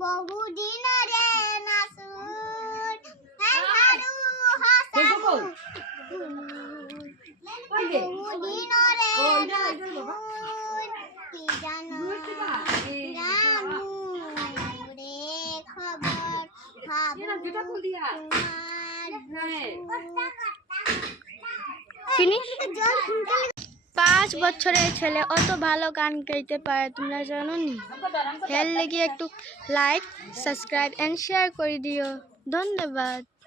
বহুদিনৰে নাচোন বহুদিনৰে নাচোন কি জানো ৰে খবৰ ভাবো 5 বছরের ছেলে অত ভালো গান গাইতে পারে তোমরা জানো নি? হেল লেগে একটু লাইক সাবস্ক্রাইব এন্ড শেয়ার করে দিও। ধন্যবাদ।